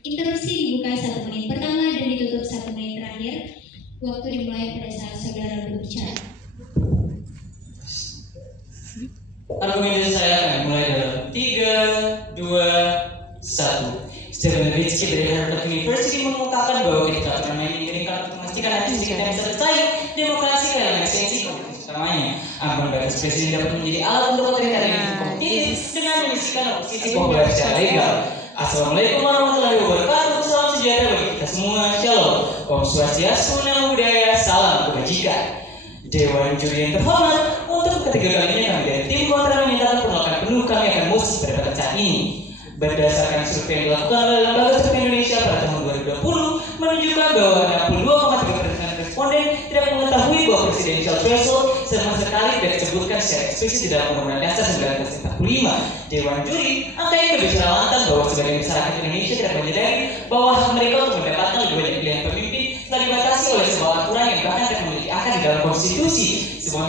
Interupsi dibuka 1 menit pertama dan ditutup 1 menit terakhir. Waktu dimulai pada saat saudara berbicara. Argumentasi saya akan mulai dalam 3, 2, 1. Stephen Levitsky dari Harvard University mengungkapkan bahwa ketika turnamen ini meningkat untuk memastikan nanti kita bisa bersaing, demokrasi dalam esensi kompetisi utamanya. Ambang batas presiden dapat menjadi alat untuk otoritarianisme kompetitif dengan mengisikan oposisi populer secara legal. Assalamualaikum warahmatullahi wabarakatuh. Salam sejahtera bagi kita semua. Shalom. Om Swastiastu, Namo Buddhaya, salam kebajikan. Dewan juri yang terhormat, untuk ketiga kalinya kami dari tim kontra menyatakan penolakan penuh kami akan mosi pada pada saat ini. Berdasarkan survei yang dilakukan oleh Lembaga Survei Indonesia pada tahun 2020 menunjukkan bahwa 62,3% responden tidak mengetahui bahwa presidential threshold sama sekali tidak disebutkan secara eksplisit di dalam Undang-Undang Dasar 1945. Dewan juri angka ini berbicara lantang bahwa sebagian besar rakyat Indonesia tidak menyadari bahwa mereka untuk mendapatkan lebih banyak pilihan pemimpin telah dibatasi oleh sebuah aturan yang bahkan tidak memiliki akar di dalam konstitusi. Sebuah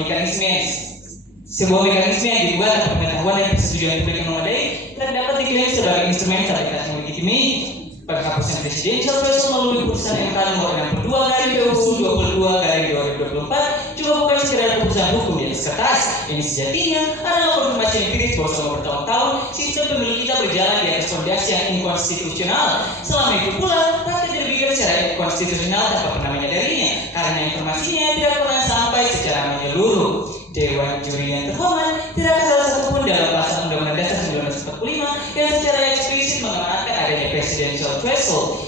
mekanisme yang dibuat tanpa pengetahuan dan persetujuan publik yang memadai tidak dapat diklaim sebagai instrumen stabilitas yang legitimate. Penghapusan presidential threshold melalui keputusan MK nomor 62/2022/2024 juga bukan sekedar keputusan hukum di atas kertas. Ini sejatinya adalah konfirmasi empiris bahwa selama bertahun-tahun sistem pemilu kita berjalan di atas fondasi yang inkonstitusional. Selama itu pula rakyat berpikir secara konstitusional tanpa pernah menyadarinya karena informasinya tidak pernah sampai secara menyeluruh. Dewan juri yang terhormat, tidak ada salah satu pun dalam pasal Undang-Undang Dasar 1945 yang secara eksplisit mengamanatkan adanya presidential threshold.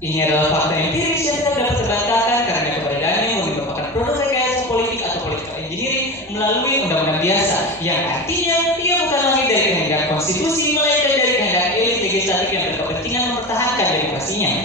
Ini adalah fakta empiris yang tidak dapat terbantahkan karena keberadaannya merupakan produk rekayasa politik atau political engineering melalui undang-undang biasa, yang artinya ia bukan lagi dari kehendak konstitusi melainkan dari kehendak elit legislatif yang berkepentingan mempertahankan demokrasinya.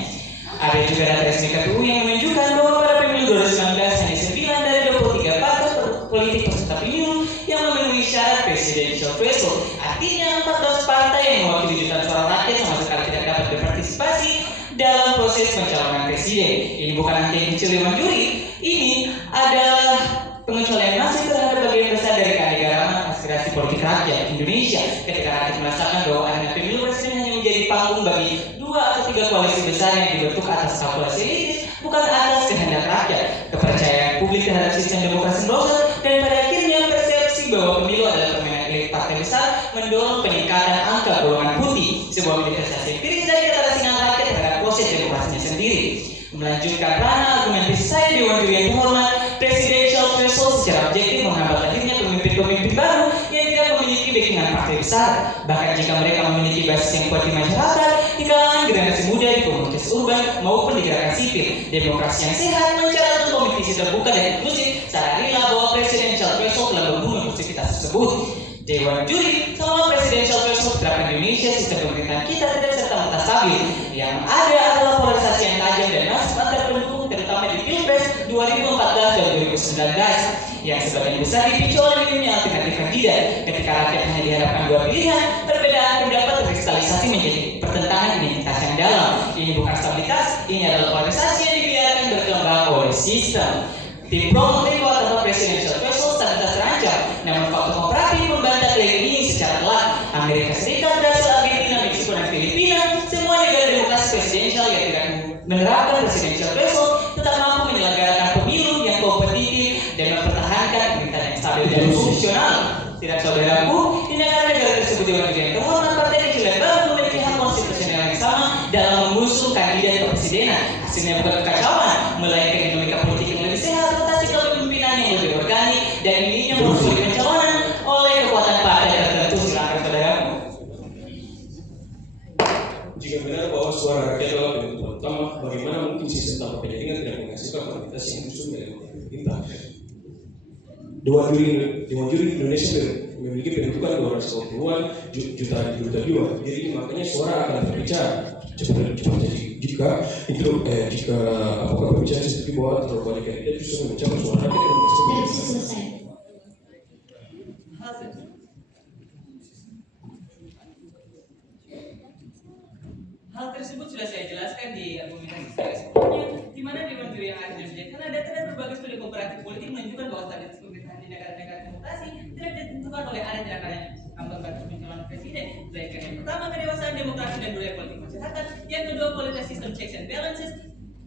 Ada juga data resmi KPU yang menunjukkan bahwa pada pemilu 2019 hanya 9 dari 23 partai politik peserta pemilu yang memenuhi syarat presidential threshold. Artinya 14 partai yang mewakili jutaan suara rakyat sama sekali tidak dapat berpartisipasi dalam proses pencalonan presiden. Ini bukan angka yang kecil Dewan juri. Ini adalah pengecualian masif terhadap bagian besar dari keanekaragaman aspirasi politik rakyat Indonesia. Ketika rakyat merasakan bahwa adanya pemilu presiden hanya menjadi panggung bagi 2 atau 3 koalisi besar yang dibentuk atas kalkulasi elitis, bukan atas kehendak rakyat. Kepercayaan publik terhadap sistem demokrasi merosot dan pada akhirnya persepsi bahwa pemilu adalah permainan elit partai besar mendorong peningkatan angka golongan putih, sebuah manifestasi empiris dari keterasingan rakyat terhadap proses demokrasinya sendiri. Melanjutkan ranah argumentasi saya Dewan juri yang terhormat, presidential threshold secara objektif menghambat lahirnya pemimpin-pemimpin baru yang tidak memiliki backingan partai besar. Bahkan jika mereka memiliki basis yang kuat di masyarakat, di kalangan generasi muda, di komunitas urban maupun di gerakan sipil, demokrasi yang sehat mencatatkan kompetisi terbuka dan inklusif secara rela bahwa presidential threshold telah membunuh inklusivitas tersebut. Dewan juri, selama presidential threshold diterapkan di Indonesia, sistem pemerintahan kita tidak serta-merta stabil. Yang ada adalah polarisasi yang tajam dan masif antar pendukung, terutama di Pilpres 2014 dan 2019, yang sebagian besar dipicu oleh minimnya alternatif kandidat. Ketika rakyat hanya dihadapkan 2 pilihan, perbedaan pendapat terkristalisasi menjadi pertentangan identitas yang dalam. Ini bukan stabilitas, ini adalah polarisasi yang dibiarkan berkembang oleh sistem. Tim Pro mengklaim bahwa tanpa presidential threshold stabilitas terancam, namun fakta komparatif membantah klaim ini secara telak. Amerika Serikat, Brasil, Argentina, Meksiko, dan Filipina, semua negara demokrasi presidensial yang tidak menerapkan presidential threshold tetap mampu menyelenggarakan pemilu yang kompetitif dan mempertahankan pemerintahan yang stabil dan fungsional. Tidak saudaraku, di negara-negara tersebut Dewan juri yang terhormat, partai kecil dan baru memiliki hak konstitusional yang sama dalam mengusung kandidat kepresidenan. Hasilnya bukan kekacauan, melainkan dinamika politik yang lebih sehat, rotasi kepemimpinan yang lebih organik, dan ininya melalui pencalonan oleh kekuatan partai tertentu. Silakan saudaraku. Jika benar bahwa suara rakyat adalah penentuan utama, bagaimana mungkin sistem tanpa penjaringan tidak menghasilkan kualitas yang usung dari pemerintah? Dewan juri Indonesia memiliki pendudukan 220-an juta jiwa. Jadi makanya suara akan berbicara. Cepat jika apakah berbicara seperti bahwa terlalu banyak kandidat justru mencapai suara rakyat dan Interupsi selesai. Hal tersebut sudah saya jelaskan di argumentasi saya sebelumnya, di mana Dewan juri yang ada di karena data dan berbagai studi komparatif politik menunjukkan bahwa stabilitas pemerintahan di negara-negara demokrasi tidak ditentukan oleh ada tidaknya pembantu pencalonan presiden, melainkan yang pertama kedewasaan demokrasi dan budaya politik masyarakat, yang kedua kualitas sistem checks and balances,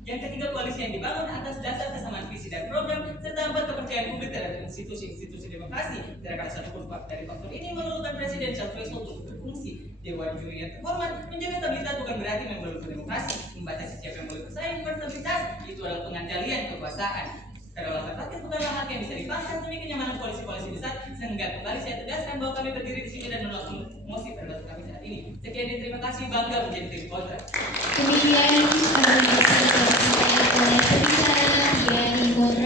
yang ketiga koalisi yang dibangun atas dasar kesamaan visi dan program, serta empat kepercayaan publik terhadap institusi-institusi demokrasi. Tidak ada satu pun dari faktor ini memerlukan presidential threshold untuk berfungsi. Dewan juri yang terhormat, menjaga stabilitas bukan berarti memperlukan demokrasi. Membatasi siapa yang boleh bersaing, stabilitas itu adalah pengandalian kekuasaan. Kedaulatan rakyat bukanlah hak yang bisa dipaksa demi kenyamanan koalisi-koalisi besar. Sehingga kembali saya tegaskan bahwa kami berdiri di sini dan menolak mosi pada waktu kami saat ini. Sekian dan terima kasih, bangga menjadi tim kontra. Demikian